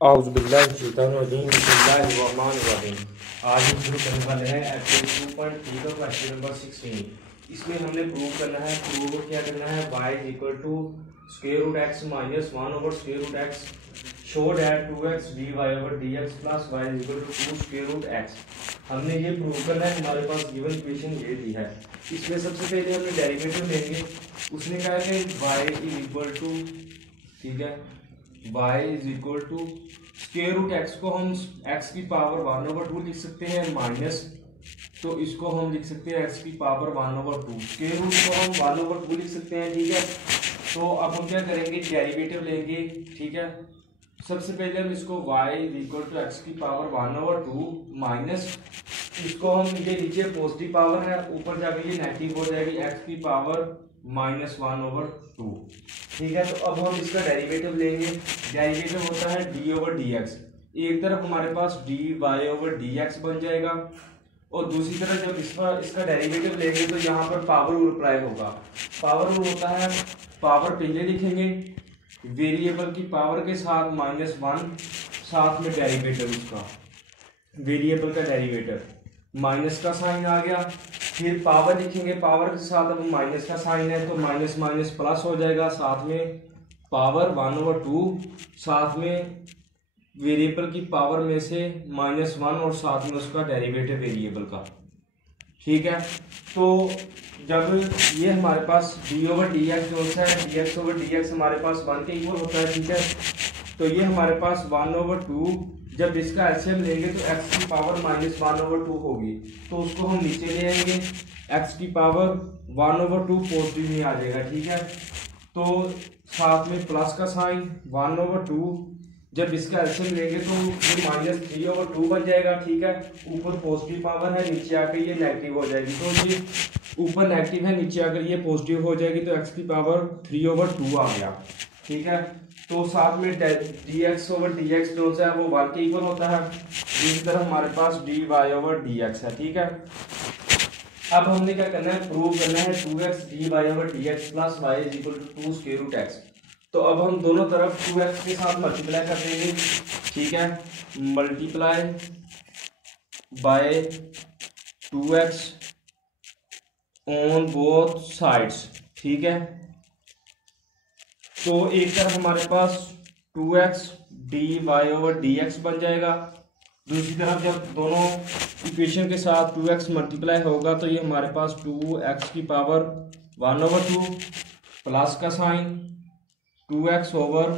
औज़ुबिल्लाहिमिनश्शैतानिर्रजीम बिस्मिल्लाहिर्रहमानिर्रहीम। आज हम शुरू करने वाले हैं एक्सरसाइज 2.3 का क्वेश्चन नंबर 16। इसमें हमने प्रूव करना है, क्या करना है, y is equal to square root X minus 1 over square root X show that 2x dy over dx plus y is equal to 2 square root X. हमने ये प्रूव करना है, हमारे पास गिवन इक्वेशन ये दी है। इसमें सबसे पहले हमने डेरिवेटिव लेंगे। उसने कहा कि y इज इक्वल टू, ठीक है, y is equal to square root X को हम x की पावर 1/2 लिख सकते हैं माइनस, तो इसको हम लिख सकते हैं x की पावर 1/2। स्क्वायर रूट को हम 1/2 लिख सकते हैं, ठीक है। तो अब हम क्या करेंगे, डेरिवेटिव लेंगे, ठीक है। सबसे पहले हम इसको y is equal to X की पावर 1/2 माइनस, इसको हम ये नीचे पॉजिटिव पावर है, ऊपर जाके ये नेगेटिव हो जाएगी, x की पावर -1/2, ठीक है। तो अब हम इसका डेरिवेटिव लेंगे। डेरिवेटिव होता है डी ओवर डी एक्स। एक तरफ हमारे पास d y over d x बन जाएगा, और दूसरी तरफ जब इसका डेरिवेटिव लेंगे तो यहाँ पर पावर रूल अप्लाई होगा। पावर रूल होता है, पावर पहले लिखेंगे, वेरिएबल की पावर के साथ -1, साथ में डेरिवेटिव, इसका वेरिएबल का डेरिवेटिव, माइनस का साइन आ गया। फिर पावर लिखेंगे, पावर के साथ अब माइनस का साइन है तो माइनस माइनस प्लस हो जाएगा, साथ में पावर 1/2, साथ में वेरिएबल की पावर में से -1 और साथ में उसका डेरिवेटिव वेरिएबल का, ठीक है। तो जब ये हमारे पास डी ओवर डी एक्स जो है, D x over d x हमारे पास 1 के इक्वल होता है, ठीक है। तो ये हमारे पास 1/2, जब इसका एलसीएम लेंगे तो x की पावर -1/2 होगी, तो उसको हम नीचे ले आएंगे, x की पावर 1/2 पॉजिटिव में आ जाएगा, ठीक है। तो साथ में प्लस का साइन 1/2, जब इसका एलसीएम लेंगे तो ये -3/2 बन जाएगा, ठीक है। ऊपर पॉजिटिव पावर है, नीचे आकर ये नेगेटिव हो जाएगी, तो ये ऊपर नेगेटिव है, नीचे आकर ये पॉजिटिव हो जाएगी, तो x की पावर 3/2 आ गया, ठीक है। तो साथ में dx ओवर dx जो है वो 1 के इक्वल होता है। दूसरी तरफ हमारे पास dy ओवर dx है, ठीक है। अब हमने क्या करना है, प्रूव करना है 2x dy over dx plus y is equal to 2 square root x। तो अब हम दोनों तरफ 2x के साथ मल्टीप्लाई कर देंगे, ठीक है। Multiply by 2x on both sides, ठीक है। तो एक तरफ हमारे पास 2x dy ओवर dx बन जाएगा, दूसरी तरफ जब दोनों इक्वेशन के साथ 2x मल्टीप्लाई होगा तो ये हमारे पास 2x की पावर 1/2 प्लस का साइन 2x ओवर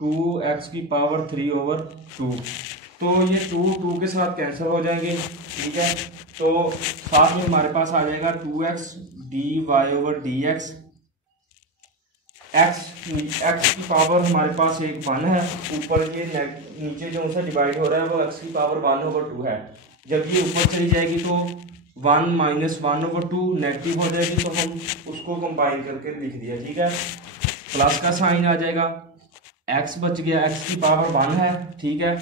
2x की पावर 3/2। तो ये 2 के साथ कैंसिल हो जाएंगे, ठीक है। तो साथ में हमारे पास आ जाएगा 2x dy over dx, x की पावर हमारे पास 1 है, ऊपर ये नीचे जो सा डिवाइड हो रहा है वो x की पावर 1/2 है। जब ये ऊपर चली जाएगी तो 1 - 1/2 नेगेटिव हो जाएगी, तो हम उसको कंबाइन करके लिख दिया, ठीक है। प्लस का साइन आ जाएगा, x बच गया, x की पावर 1 है, ठीक है।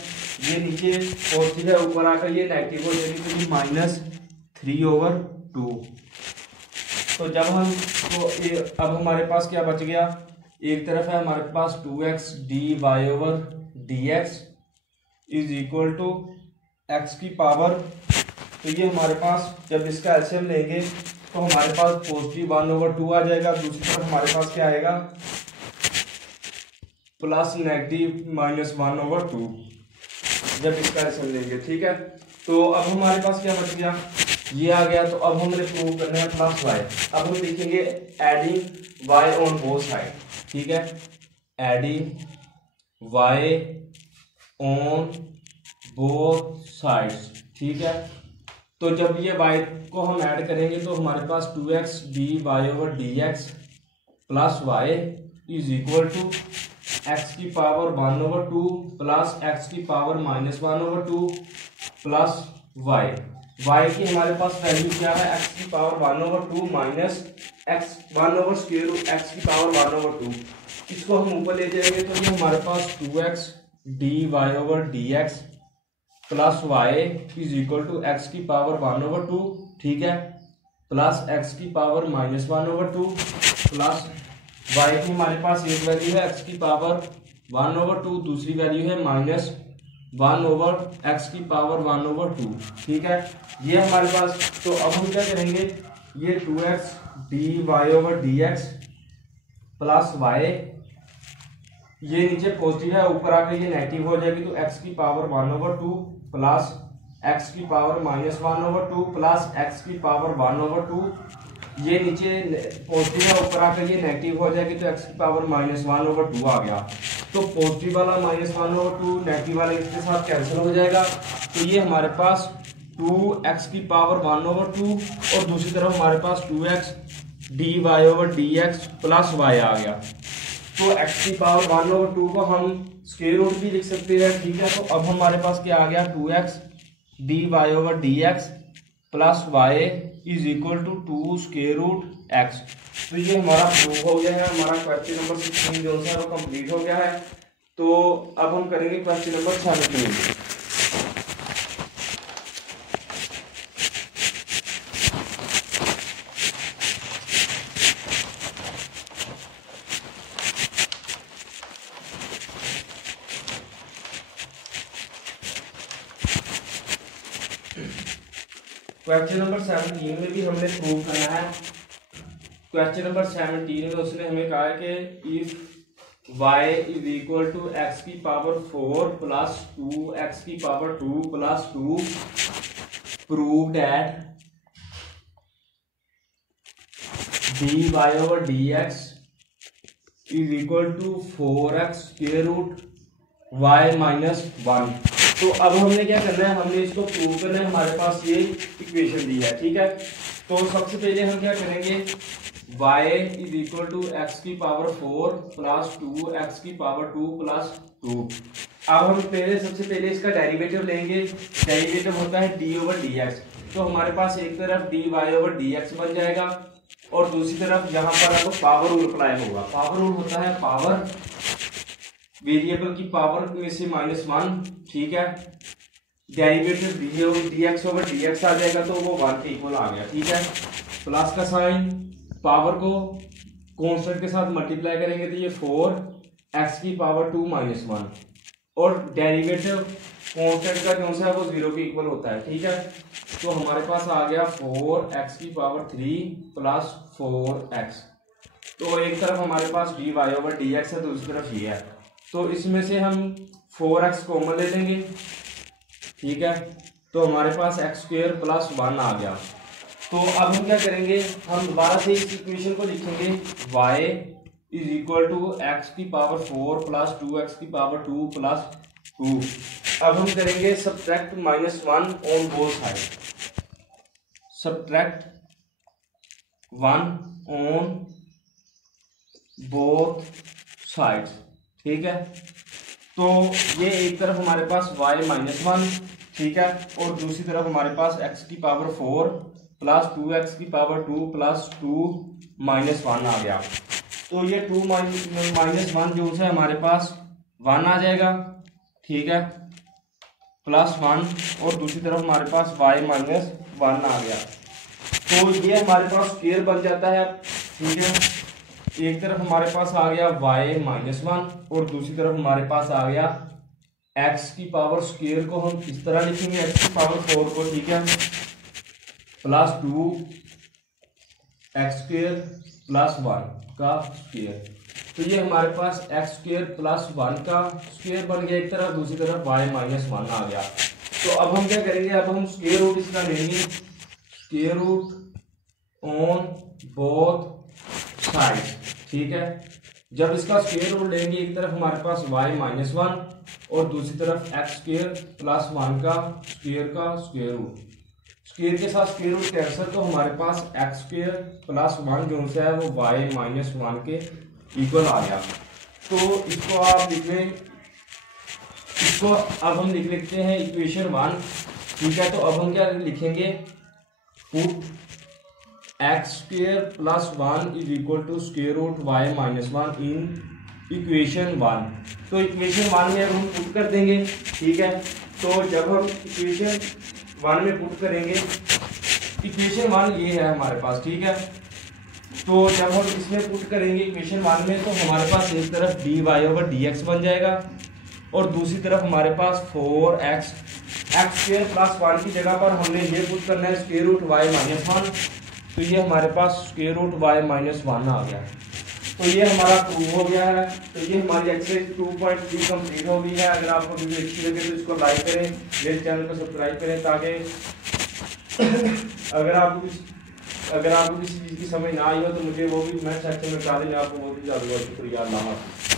ये नीचे पॉजिटिव है, ऊपर आकर ये नेगेटिव हो जाएगी, तो ये -3/2। तो जब हम अब हमारे पास क्या बच गया, एक तरफ है हमारे पास 2x dy over dx is equal to x की पावर, तो ये हमारे पास जब इसका एलसीएम लेंगे तो हमारे पास पॉजिटिव 1/2 आ जाएगा, दूसरी तरफ हमारे पास क्या आएगा, प्लस नेगेटिव -1/2 जब इसका एलसीएम लेंगे, ठीक है। तो अब हमारे पास क्या बच गया, ये आ गया। तो अब हमने प्रूव करना है प्लस y। अब हम लिखेंगे adding y on both side, ठीक है, adding y on both sides, ठीक है। तो जब ये y को हम ऐड करेंगे तो हमारे पास 2x dy over dx plus y is equal to x की पावर 1/2 प्लस x की पावर -1/2 प्लस y की हमारे पास वैल्यू क्या है, x की पावर 1/2 माइनस x की पावर 1/2। इसको हम ऊपर ले जाएंगे तो ये हमारे पास 2x dy over dx plus y is equal to x की पावर 1/2, ठीक है, प्लस x की पावर -1/2 प्लस y की हमारे पास एक वैल्यू है x की पावर 1/2, दूसरी वैल्यू है -1/x⁴ ठीक है, ये हमारे पास। तो अब हम क्या करेंगे, ये 2x dy/dx प्लस y, ये नीचे पॉजिटिव है, ऊपर आकर ये नेगेटिव हो जाएगी, तो x⁴ 1/2 plus x⁻−1/2 plus x⁻1/2, ये नीचे पॉजिटिव है, ऊपर आकर ये नेगेटिव हो जाएगी, तो x⁻−1/2 आ गया। तो पॉजिटिव वाला -1/2 नेगेटिव वाले इसके साथ कैंसिल हो जाएगा, तो ये हमारे पास 2x⁻1/2 और दूसरी तरफ हमारे पास 2x dy/dx प्लस y आ गया। तो x⁻1/2 को हम स्क्वायर रूट भी लिख सकते हैं, ठीक है। तो अब हमारे पास क्या आ गया, 2x dy/dx plus y is equal to 2 square root x। तो ये हमारा प्रूफ हो गया है, हमारा क्वेश्चन नंबर 16 जो है वो कंप्लीट हो गया है। तो अब हम करेंगे क्वेश्चन नंबर 17। क्वेश्चन नंबर 17 में भी हमने प्रूव करना है। क्वेश्चन नंबर 17 में उसने हमें कहा है कि if y is equal to x⁴ plus 2x⁴ plus 2 prove that dy/dx is equal to 4x⁴ y-1। तो अब हमने क्या करना है, हमने इसको प्रूव करना है। हमारे पास ये इक्वेशन दी है, ठीक है। तो सबसे पहले हम क्या करेंगे, y is equal to x⁴ plus 2x⁴ plus 2। अब हम सबसे पहले इसका डेरिवेटिव लेंगे। डेरिवेटिव होता है d/dx। तो हमारे पास एक तरफ dy/dx बन जाएगा और दूसरी तरफ यहाँ पर आपको पावर रूल अप्लाई होगा। पावर रूल होता है पावर, वेरिएबल की पावर में से -1, ठीक है। डेरिवेटिव dx/dx आ जाएगा, तो वो 1 के इक्वल आ गया, ठीक है। प्लस का साइन, पावर को कांस्टेंट के साथ मल्टीप्लाई करेंगे तो ये 4x⁴ -1 और डेरिवेटिव कांस्टेंट का जो है वो 0 के इक्वल होता है, ठीक है। तो हमारे पास आ गया 4x⁴ प्लस 4x। तो एक तरफ हमारे पास dy/dx है, दूसरी तरफ ये है, तो इसमें से हम 4x कॉमन ले लेंगे, ठीक है। तो हमारे पास x² प्लस 1 आ गया। तो अब हम क्या करेंगे, हम दोबारा से इस इक्वेशन को लिखेंगे, y is equal to x⁴ plus 2x⁴ plus 2। अब हम करेंगे subtract -1 on both side, subtract 1 on both sides, ठीक है। तो ये एक तरफ हमारे पास y-1, ठीक है, और दूसरी तरफ हमारे पास x⁴ प्लस 2x⁴ प्लस 2 -1 आ गया। तो ये 2 -1 जो है हमारे पास 1 आ जाएगा, ठीक है, प्लस 1 और दूसरी तरफ हमारे पास y-1 आ गया। तो ये हमारे पास स्क्वायर बन जाता है, ठीक है। एक तरफ हमारे पास आ गया y-1 और दूसरी तरफ हमारे पास आ गया x⁴ को हम इस तरह लिखेंगे, x⁴ को, ठीक है, प्लस 2x² प्लस 1 का स्क्वायर। तो ये हमारे पास x² प्लस 1 का स्क्वायर बन गया एक तरफ, दूसरी तरफ y-1 आ गया। तो अब हम क्या करेंगे, अब हम स्क्वायर रूट इसका लेंगे, square root on both side, ठीक है। जब इसका स्क्वायर रूट लेंगे, एक तरफ हमारे पास y-1 और दूसरी तरफ x² प्लस 1 का स्क्वायर रूट, स्क्वायर के साथ स्क्वायर रूट कैंसिल, तो हमारे पास x² प्लस 1 जो है वो y-1 के इक्वल आ गया। तो इसको आप लिख लें, इसको अब हम लिख लेते हैं इक्वेशन 1, ठीक है। तो अब हम क्या लिखेंगे, put x² plus 1 is equal to square root y-1 in equation 1। तो इक्वेशन 1 में हम पुट कर देंगे, ठीक है। तो जब हम इक्वेशन 1 में पुट करेंगे, इक्वेशन 1 ये है हमारे पास, ठीक है। तो जब हम इसमें पुट करेंगे इक्वेशन 1 में, तो हमारे पास एक तरफ dy/dx बन जाएगा और दूसरी तरफ हमारे पास 4x x² + 1 की जगह पर हमने ये पुट करना है √y-1, तो ये हमारे पास √y-1 आ गया। तो ये हमारा प्रूव हो गया है। तो ये हमारी एक्सरसाइज 2.3 कंप्लीट हो गई है। अगर आपको वीडियो अच्छी लगे तो इसको लाइक करें, मेरे चैनल को सब्सक्राइब करें, ताकि अगर आपको किसी चीज़ की समझ ना आई हो तो मुझे वो भी कमेंट सेक्शन में बता दें, मैं आपको वो भी ज़्यादा शुक्रिया। अल्लाह हाफ़िज़।